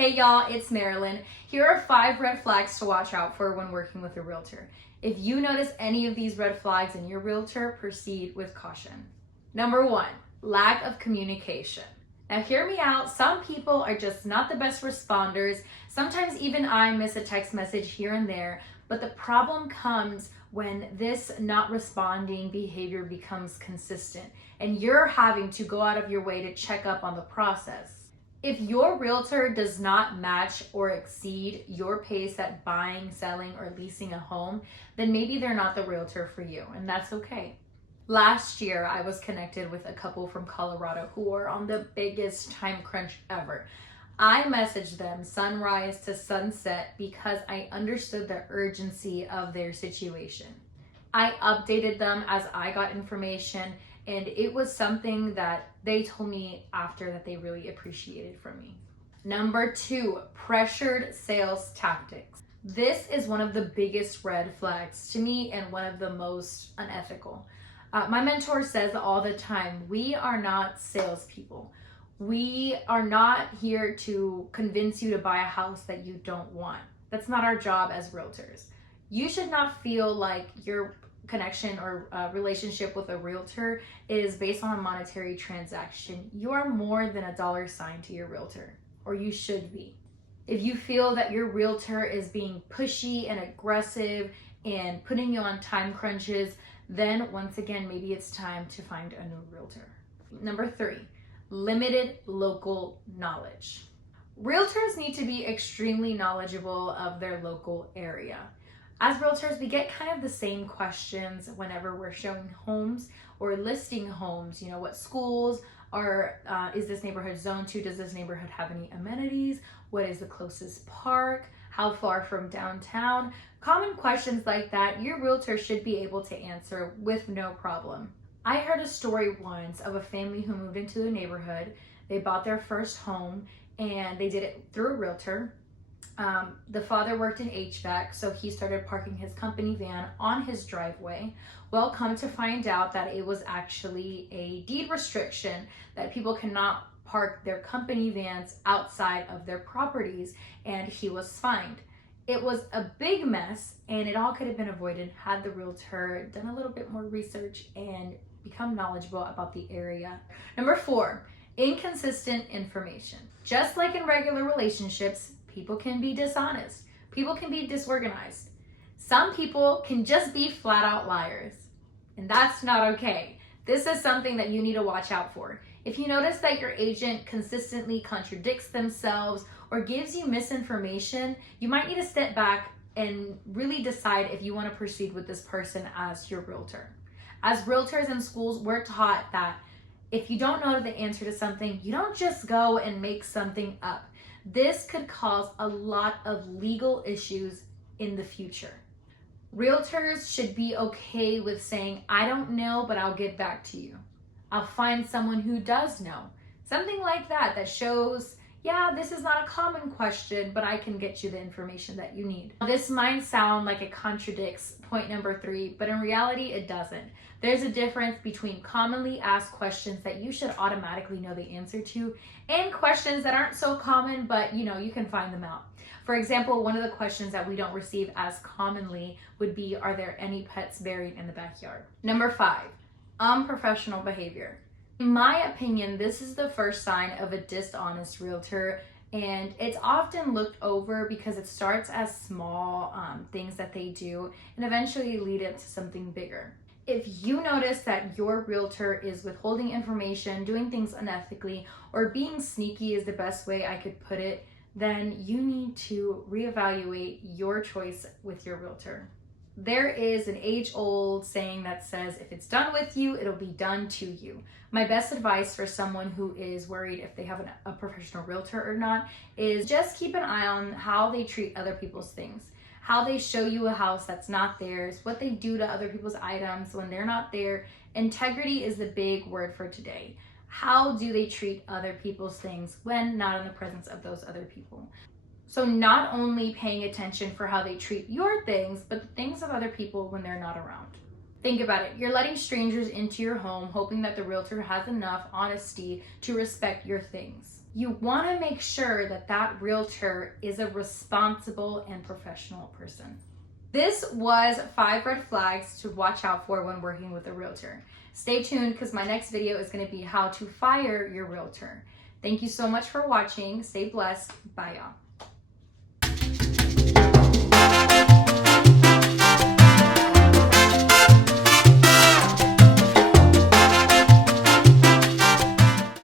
Hey y'all, it's Marilyn. Here are 5 red flags to watch out for when working with a realtor. If you notice any of these red flags in your realtor, proceed with caution. Number 1, lack of communication. Now hear me out, some people are just not the best responders. Sometimes even I miss a text message here and there, but the problem comes when this not responding behavior becomes consistent and you're having to go out of your way to check up on the process. If your realtor does not match or exceed your pace at buying, selling, or leasing a home, then maybe they're not the realtor for you, and that's okay. Last year, I was connected with a couple from Colorado who are on the biggest time crunch ever. I messaged them sunrise to sunset because I understood the urgency of their situation. I updated them as I got information, and it was something that they told me after that they really appreciated from me. Number 2, pressured sales tactics. This is one of the biggest red flags to me and one of the most unethical. My mentor says all the time, we are not salespeople. We are not here to convince you to buy a house that you don't want. That's not our job as realtors. You should not feel like your connection or relationship with a realtor is based on a monetary transaction. You are more than a dollar sign to your realtor, or you should be. If you feel that your realtor is being pushy and aggressive and putting you on time crunches, then once again, maybe it's time to find a new realtor. Number 3, limited local knowledge. Realtors need to be extremely knowledgeable of their local area. As realtors, we get kind of the same questions whenever we're showing homes or listing homes. You know, what schools is this neighborhood zoned to? Does this neighborhood have any amenities? What is the closest park? How far from downtown? Common questions like that, your realtor should be able to answer with no problem. I heard a story once of a family who moved into the neighborhood. They bought their first home and they did it through a realtor. The father worked in HVAC, so he started parking his company van on his driveway. Well, come to find out that it was actually a deed restriction that people cannot park their company vans outside of their properties, and he was fined. It was a big mess, and it all could have been avoided had the realtor done a little bit more research and become knowledgeable about the area. Number 4, inconsistent information. Just like in regular relationships, people can be dishonest. People can be disorganized. Some people can just be flat out liars, and that's not okay. This is something that you need to watch out for. If you notice that your agent consistently contradicts themselves or gives you misinformation, you might need to step back and really decide if you want to proceed with this person as your realtor. As realtors in schools, we're taught that if you don't know the answer to something, you don't just go and make something up. This could cause a lot of legal issues in the future. Realtors should be okay with saying, I don't know, but I'll get back to you. I'll find someone who does know. Something like that, that shows, yeah, this is not a common question, but I can get you the information that you need. This might sound like it contradicts point number 3, but in reality, it doesn't. There's a difference between commonly asked questions that you should automatically know the answer to and questions that aren't so common, but you can find them out. For example, one of the questions that we don't receive as commonly would be, are there any pets buried in the backyard? Number 5, unprofessional behavior. In my opinion, this is the first sign of a dishonest realtor, and it's often looked over because it starts as small things that they do and eventually lead up to something bigger. If you notice that your realtor is withholding information, doing things unethically, or being sneaky is the best way I could put it, then you need to reevaluate your choice with your realtor. There is an age-old saying that says, if it's done with you, it'll be done to you. My best advice for someone who is worried if they have a professional realtor or not is just keep an eye on how they treat other people's things, how they show you a house that's not theirs, what they do to other people's items when they're not there. Integrity is the big word for today. How do they treat other people's things when not in the presence of those other people? So not only paying attention for how they treat your things, but the things of other people when they're not around. Think about it. You're letting strangers into your home, hoping that the realtor has enough honesty to respect your things. you want to make sure that that realtor is a responsible and professional person. This was 5 red flags to watch out for when working with a realtor. Stay tuned because my next video is going to be how to fire your realtor. Thank you so much for watching. Stay blessed. Bye, y'all.